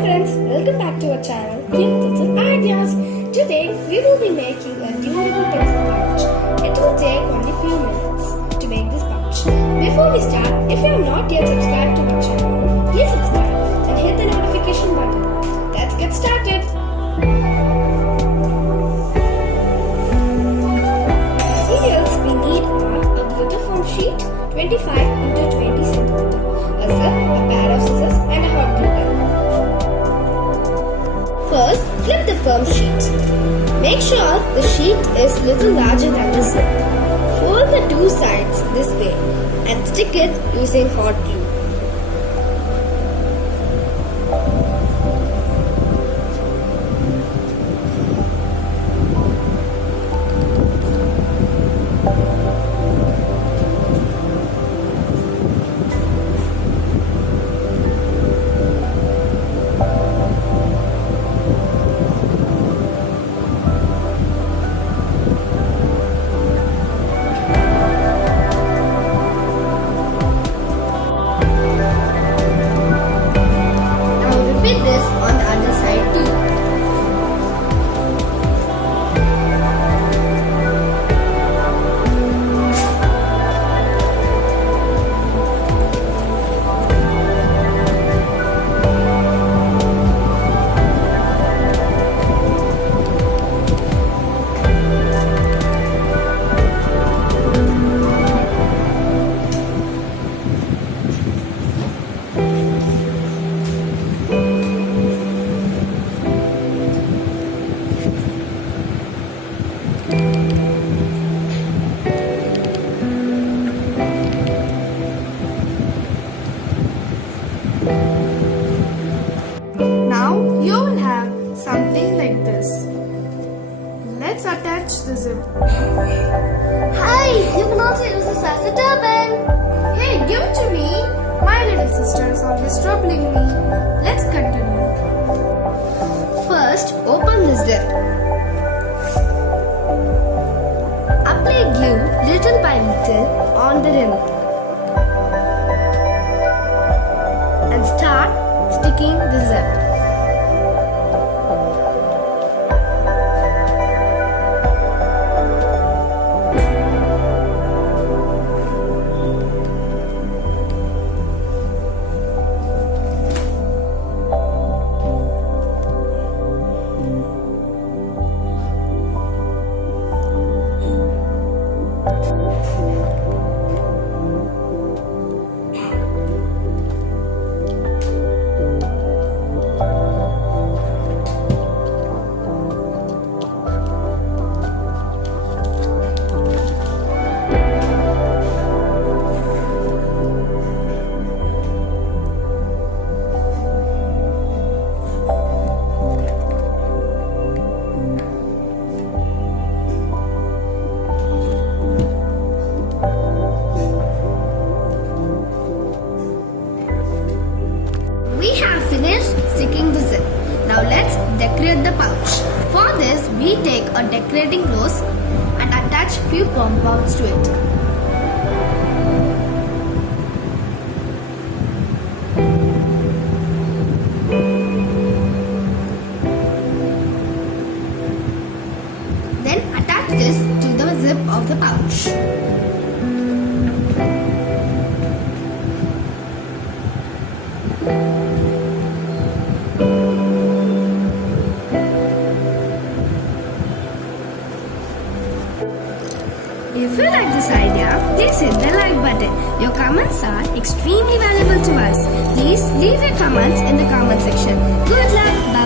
friends, welcome back to our channel, Little Ideas. Today, we will be making a durable pencil pouch. It will take only few minutes to make this pouch. Before we start, if you have not yet subscribed to our channel, please subscribe and hit the notification button. Let's get started. Materials we need are a glitter foam sheet 25 into 20 cm, a zip, a pair of scissors and a hot glue gun. First, flip the foam sheet. Make sure the sheet is little larger than the zip. Fold the two sides this way and stick it using hot glue. This on the other side too. Now you will have something like this. Let's attach the zip. Hi, you can also use this as a turban. Hey, give it to me. My little sister is always troubling me. Let's continue. First, open the zip. Apply glue little by little on the rim. And start sticking the zip. We have finished sticking the zip. Now let's decorate the pouch. For this, we take a decorating rose and attach few pom-poms to it. Then attach this to the zip of the pouch. If you like this idea, please hit the like button. Your comments are extremely valuable to us. Please leave your comments in the comment section. Good luck. Bye.